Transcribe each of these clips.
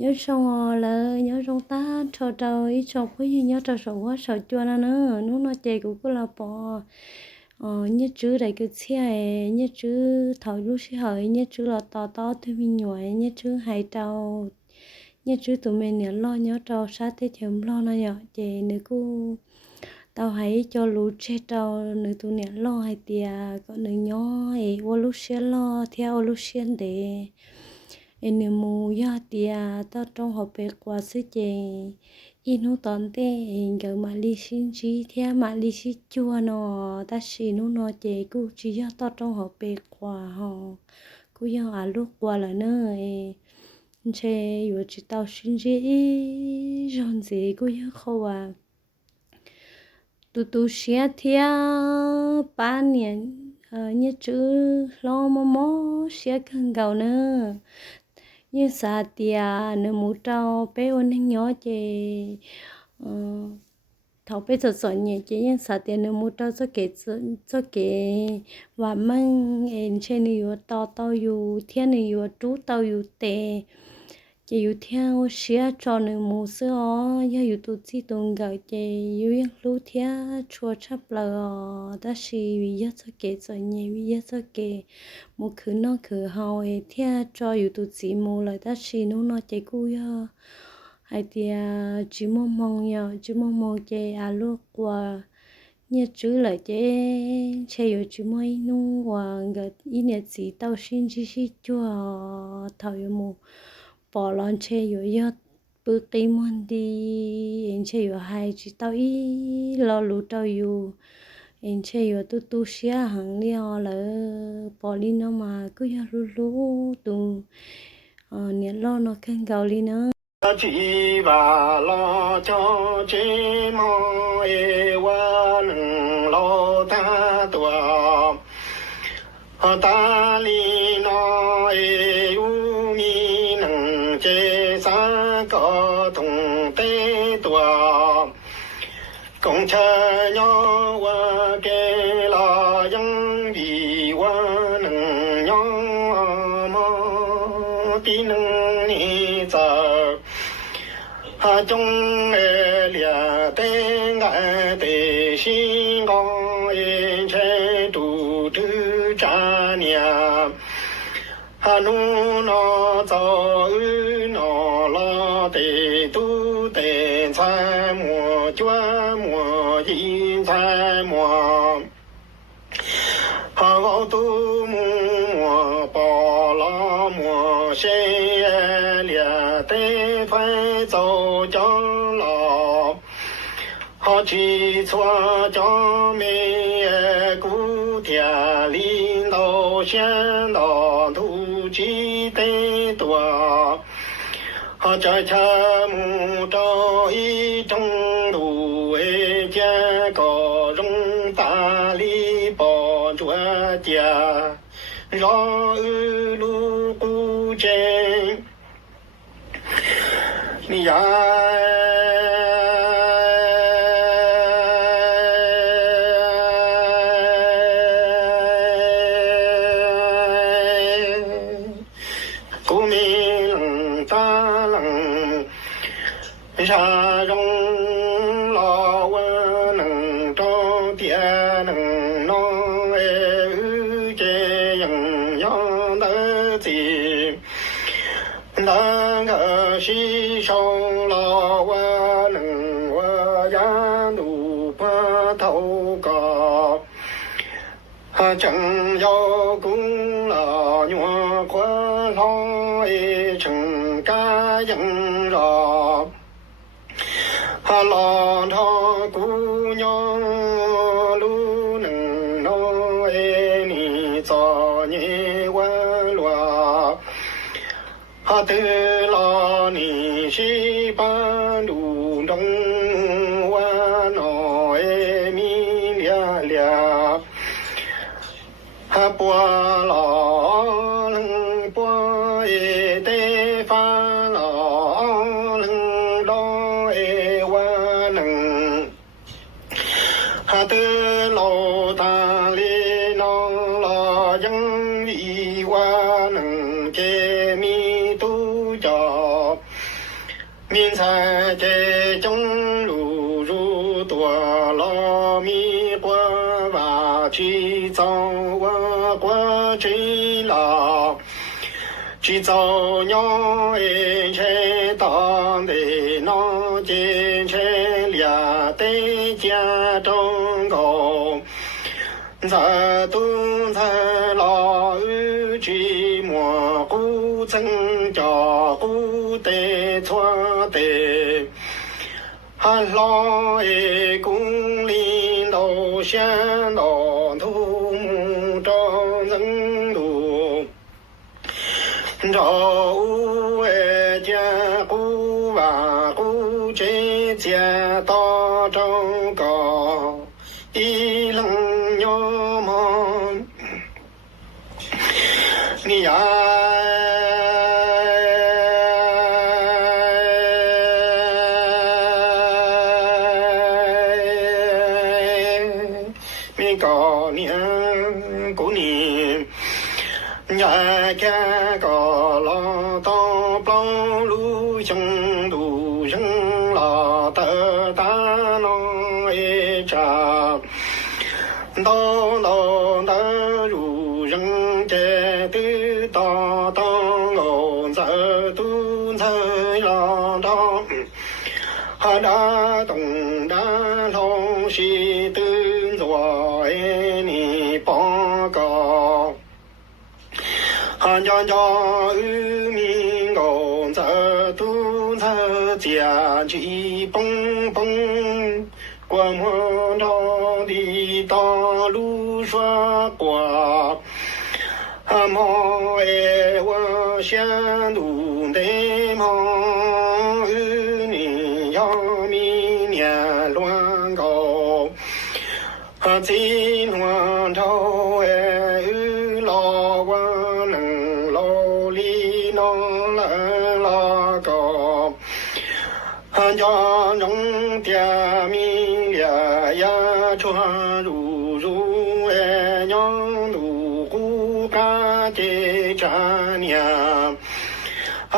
nhớ xong là nhớ xong ta cho trâu ít cho quý gì nhớ trò sợ quá, sợ chua nó nữa. Nó nó chạy cũng có là bỏ ờ nhớ chữ đại cứ xe nhớ chữ thầu lúc xe hỏi nhớ chữ là to to thêm mình nhỏ nhớ chữ hai trâu nhớ chữ tụi mình nhớ lo nhớ trâu sát thế chấm lo nó nhỏ chạy nữa cô tao hãy cho lũ che trâu nữa tụi nhớ lo hai tia có nữa nhỏ ấy vô lúc xe lo theo lúc xe để em mu ya tia ta trong học bè qua sư chè inu tòn tê giờ mà li xin chi theo mà li xin chua nó ta xì nu nó chê cu chỉ ya ta trong hộp bè qua họ cu ya à lúc qua là nơi chê yo chỉ tao xin chi rồi gì cu ya khó à tu tu xia theo ba niên ờ, như chữ lo mò mò xia cần gạo nữa như sa tia nếu muốn trâu bé ôn hình nhỏ chè thầu bé sợ sợ nhẹ chè như sa tia nếu muốn trâu cho kể cho kể và mang em trên này to to yu thiên này yu chú tao yu chị yêu theo xia cho nữ mù sữa ya yêu tụt chi tung gạo chị yêu yên lú thia chua chắp lờ ta xì vì ya cho kể cho nhẹ vì ya cho kể một khứ nó khứ hào ấy thia cho yêu tụt chi mù lại ta xì nó nó chị cu ya hay thì chỉ mong mong ya chỉ mong mong chị à lúc qua nhớ chữ lại chế chế yêu chỉ mấy nu và gật ý niệm gì tao xin chỉ chỉ cho thảo yêu mù ปอลอนเชยอยู่เยอะปืกีมันดีเองเชยอยู่ให้จิตเต้าอีเรารู้เต้าอยู่เองเชยอยู่ตุตุเชียหังเลียเลยปอลินมาก็ยารู้รู้ตุเอเนี่ยรอนอแข่งเกาหลีเนอะจีบาลอจอจีมอเอวาหนึ่งโลตาตัวตาลี เจสาก็ตงเตตัวกงเชา 连带分走江老，好去错将没古田里老乡老土鸡得多，好家家木着一中呀，古米冷大冷，沙绒哈德拉尼西班路中哇诺埃米俩俩，哈波拉早鸟一切当的那进去俩对家中高，在东在老二寂寞孤增加孤的错的，喊老一公里老乡老朝外家古瓦古这家大张高，一冷鸟毛，你呀。mi có niệm cố niệm nhà cha có lo 都则家鸡蹦蹦，关门道的大路刷过。阿妈哎，我想路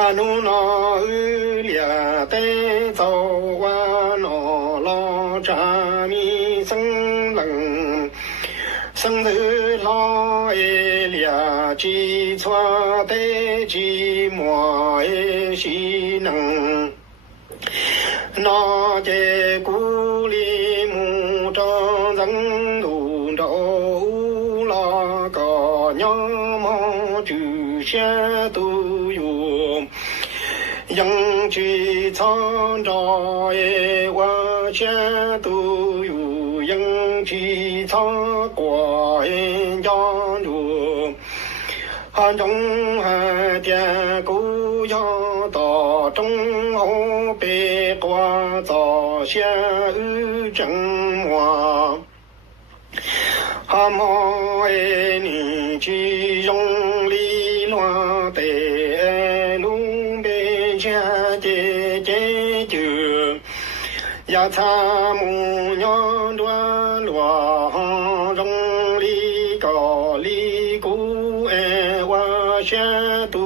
阿，奴那有俩得早晚那老丈米生冷，生头老一俩鸡错得鸡毛一西能。那些鸡场着一我些都有，养鸡场过一家路。汉中汉天古要到中后北瓜早先有正末，阿毛哎你去用参母娘转乱中里高里古哎，我先都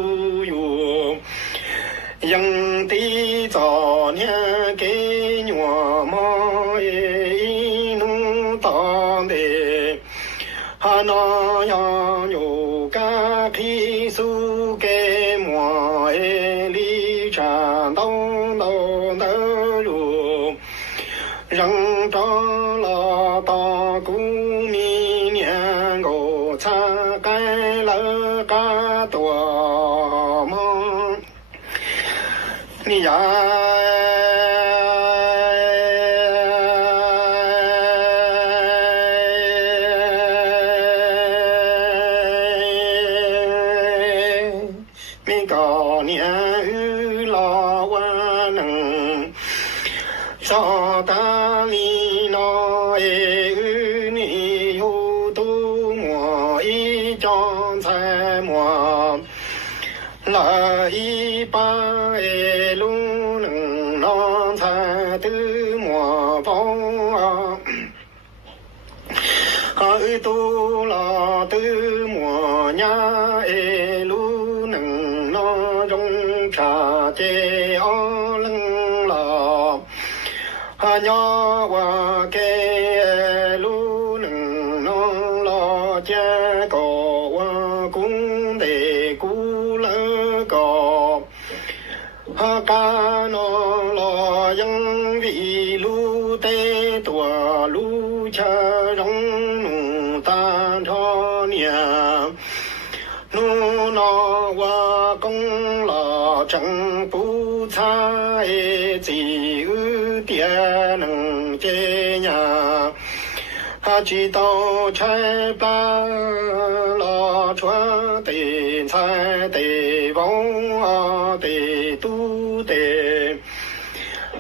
一把一路能让他的莫帮，可都拉的莫娘。我功劳真不差，只有点能这样。他知道拆板拉船的菜的王啊的都的，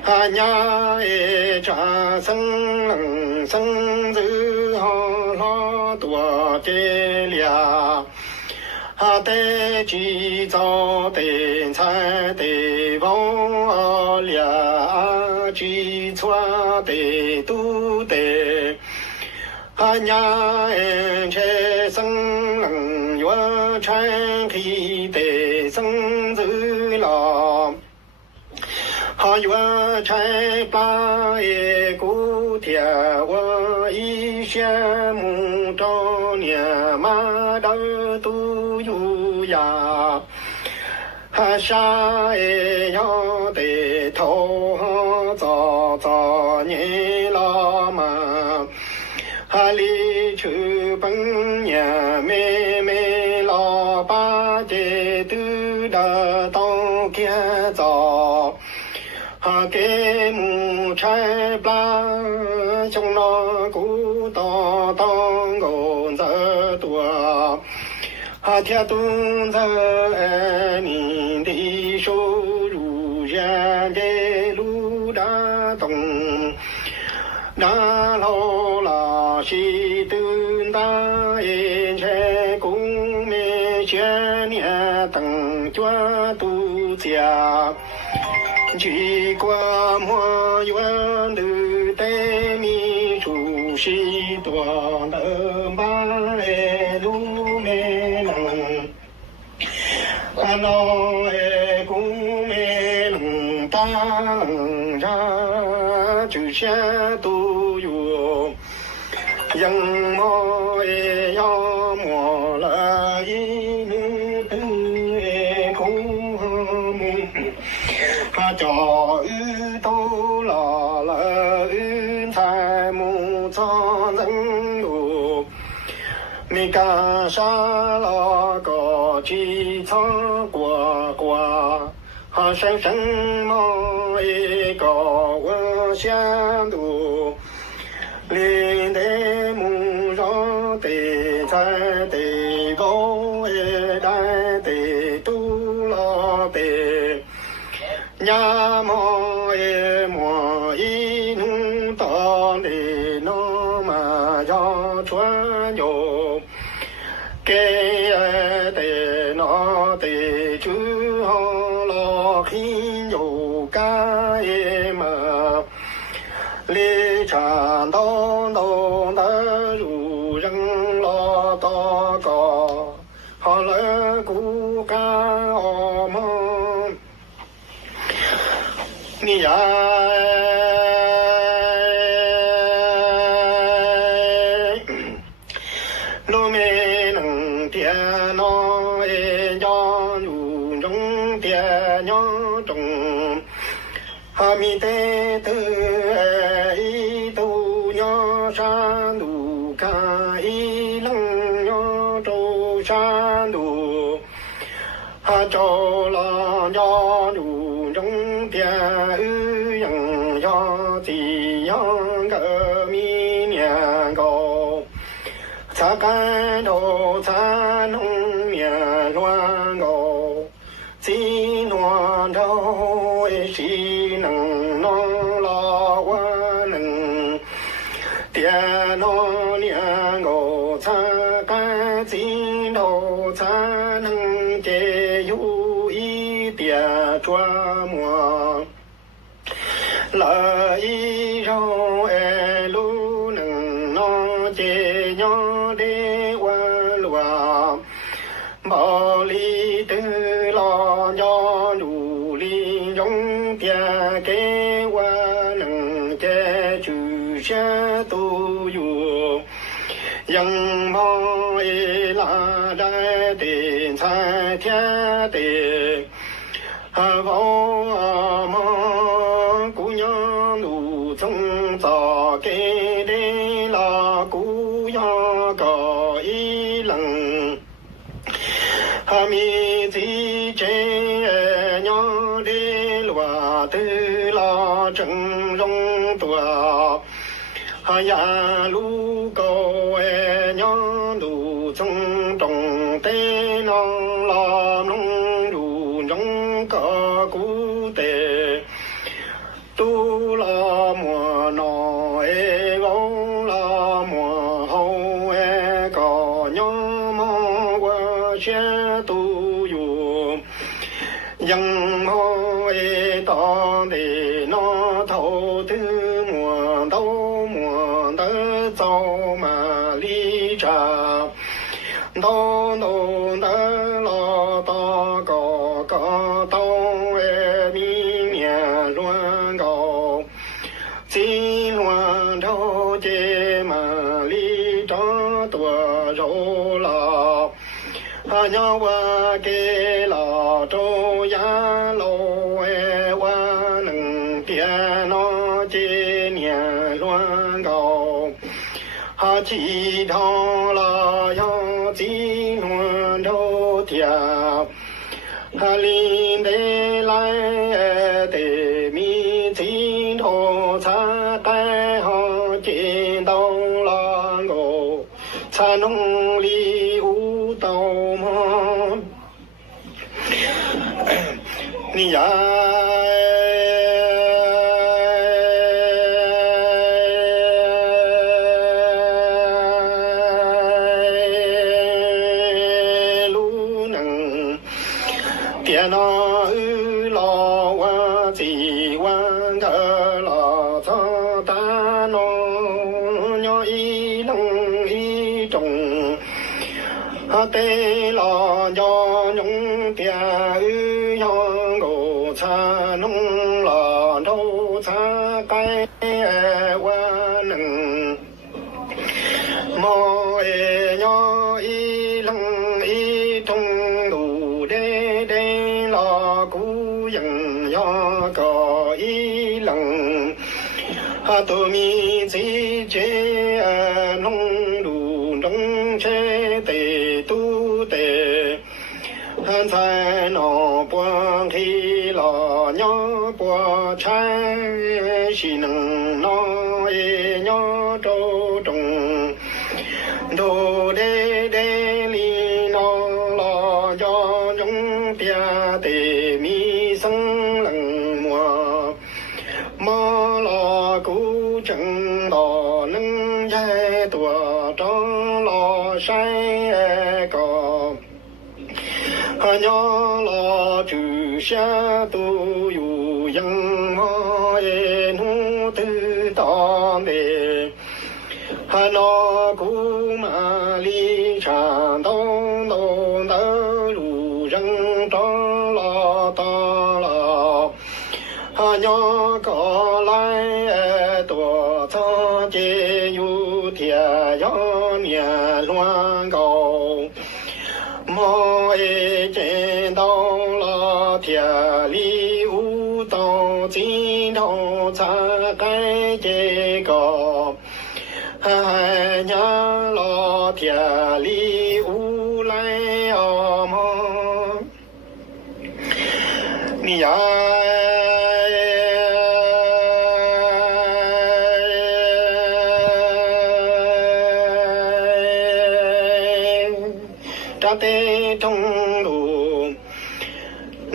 啊娘哎扎生生子好拉多的了。啊，得制造的菜的王俩，制错的都得，啊娘人切生能源产气的生子了。哈原柴八叶古天，我一羡慕哈山也要得头早早年老嘛，哈里去本年妹妹老八戒都得当天早。哈给木柴板，熊那古道当工子多，哈天东那老拉西顿大一切公没千年等卷度家。去过莫远路对面出西他教育都老了，才木藏人路，你干啥那个机场呱呱，哈生什么一个我想路，就好了，很有感恩嘛，立场到。哈朝啦呀路中点人呀这样个米年糕，才干头才 Mark 别哪，老哇，几万个老早打，鸟一一，and signal bon 娘 Shatou, young mo, ainong to 当老大了 Ano 来多长 mali, shantong 天里舞道，金铜擦干结果。哎呀，老天里舞来哦梦，你呀。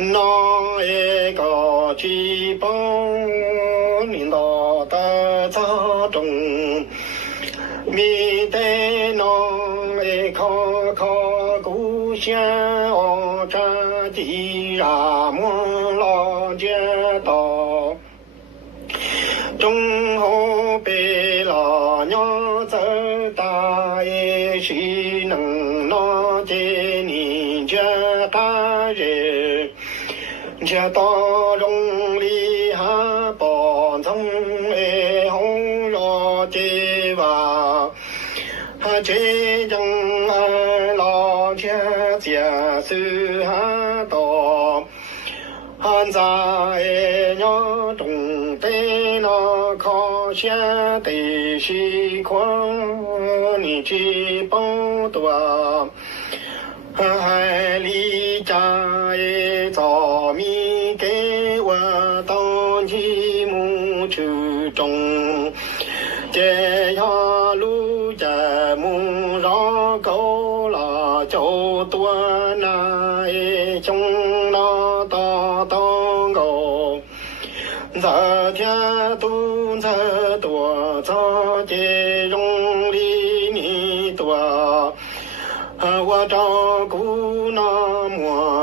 那一个举报领导的家中，面对那一个个故乡。汉道，汉在那中的那靠山的西宽，你去报道。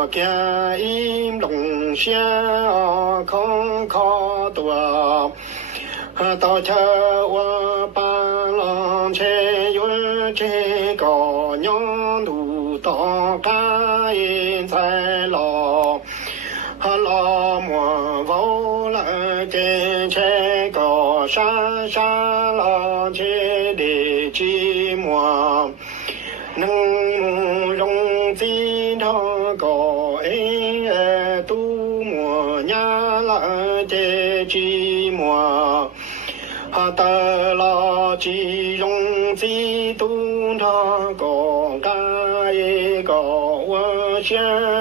么干音龙虾康康多，到家我把郎前云这个娘路当干音在老，老么我来见这个山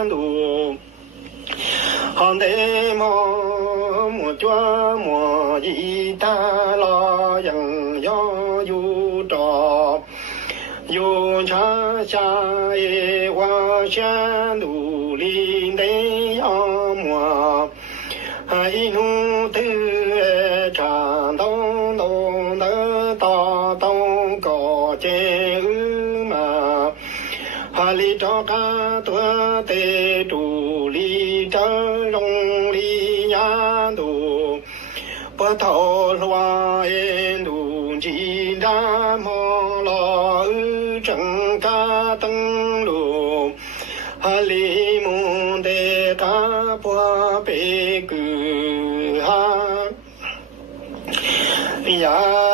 路，哈得么么脚么一大老样要有着。有长下一望山路里木的嘎波贝古哈呀。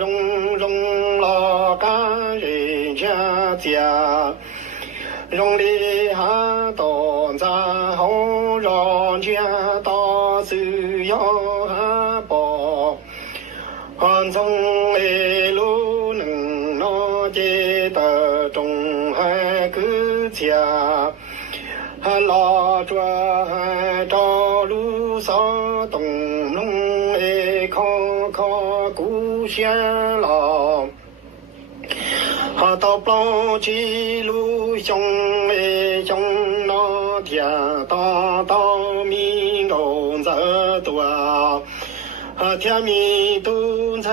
走容容拉干人家家。容里哈乡啦。哈到宝鸡路兄妹兄那天大大米肉子多，哈天米都在。